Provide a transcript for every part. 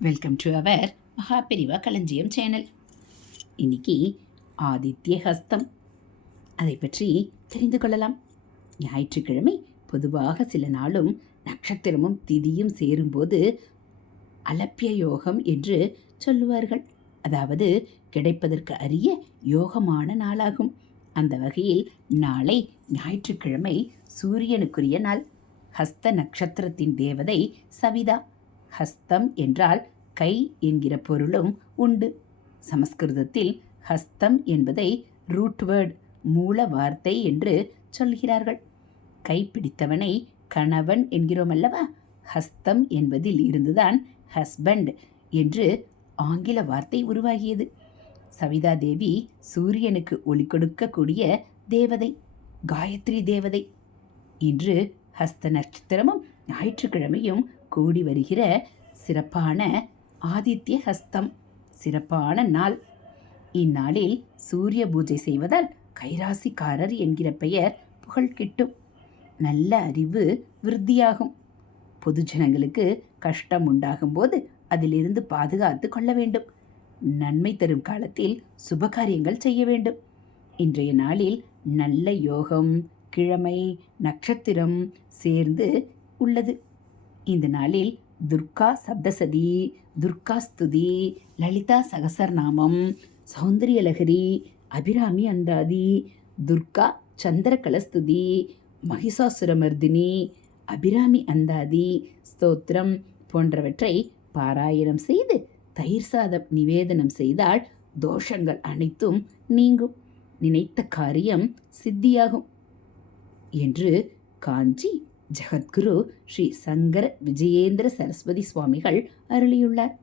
Welcome to our Mahaperiyava களஞ்சியம் channel இன்னைக்கு ஆதித்ய ஹஸ்தம். அதை பற்றி தெரிந்து கொள்ளலாம். ஞாயிற்றுக்கிழமை பொதுவாக சில நாளும் நட்சத்திரமும் திதியும் சேரும்போது அலப்பிய யோகம் என்று சொல்லுவார்கள். அதாவது கிடைப்பதற்கு அரிய யோகமான நாளாகும். அந்த வகையில் நாளை ஞாயிற்றுக்கிழமை சூரியனுக்குரிய நாள். ஹஸ்த நட்சத்திரத்தின் தேவதை சவிதா. ஹஸ்தம் என்றால் கை என்கிற பொருளும் உண்டு. சமஸ்கிருதத்தில் ஹஸ்தம் என்பதை ரூட்வேர்டு மூல வார்த்தை என்று சொல்கிறார்கள். கைப்பிடித்தவனை கணவன் என்கிறோம் அல்லவா? ஹஸ்தம் என்பதில் இருந்துதான் ஹஸ்பண்ட் என்று ஆங்கில வார்த்தை உருவாகியது. சவிதா தேவி சூரியனுக்கு ஒளி கொடுக்கக்கூடிய தேவதை காயத்ரி தேவதை இன்று ஹஸ்த நட்சத்திரமும் ஞாயிற்றுக்கிழமையும் கூடி வருகிற சிறப்பான ஆதித்ய ஹஸ்தம் சிறப்பான நாள். இந்நாளில் சூரிய பூஜை செய்வதால் கைராசிக்காரர் என்கிற பெயர் புகழ் கிட்டும். நல்ல அறிவு விருத்தியாகும். பொதுஜனங்களுக்கு கஷ்டம் உண்டாகும் போது அதிலிருந்து பாதுகாத்து கொள்ள வேண்டும். நன்மை தரும் காலத்தில் சுபகாரியங்கள் செய்ய வேண்டும். இன்றைய நாளில் நல்ல யோகம் கிழமை நட்சத்திரம் சேர்ந்து உள்ளது. இந்த நாளில் துர்கா சப்தசதி துர்கா ஸ்துதி லலிதா சகசரநாமம் சௌந்தரியலகரி அபிராமி அந்தாதி துர்கா சந்திரகலஸ்துதி மகிஷாசுரமர்தினி அபிராமி அந்தாதி ஸ்தோத்திரம் போன்றவற்றை பாராயணம் செய்து தயிர் சாதம் நிவேதனம் செய்தால் தோஷங்கள் அனைத்தும் நீங்கும். நினைத்த காரியம் சித்தியாகும். என்று காஞ்சி ஜெகத்குரு ஸ்ரீ சங்கர விஜயேந்திர சரஸ்வதி சுவாமிகள் அருளியுள்ளார்.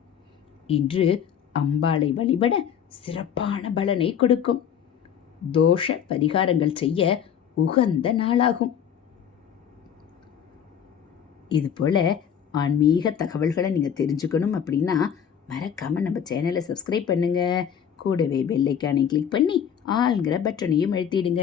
இன்று அம்பாளை வழிபட சிறப்பான பலனை கொடுக்கும். தோஷ பரிகாரங்கள் செய்ய உகந்த நாளாகும். இதுபோல் ஆன்மீக தகவல்களை நீங்கள் தெரிஞ்சுக்கணும் அப்படின்னா மறக்காமல் நம்ம சேனலை சப்ஸ்கிரைப் பண்ணுங்கள் கூடவே பெல்லைக்கானை கிளிக் பண்ணி ஆளுங்கிற பட்டனையும் எழுத்திடுங்க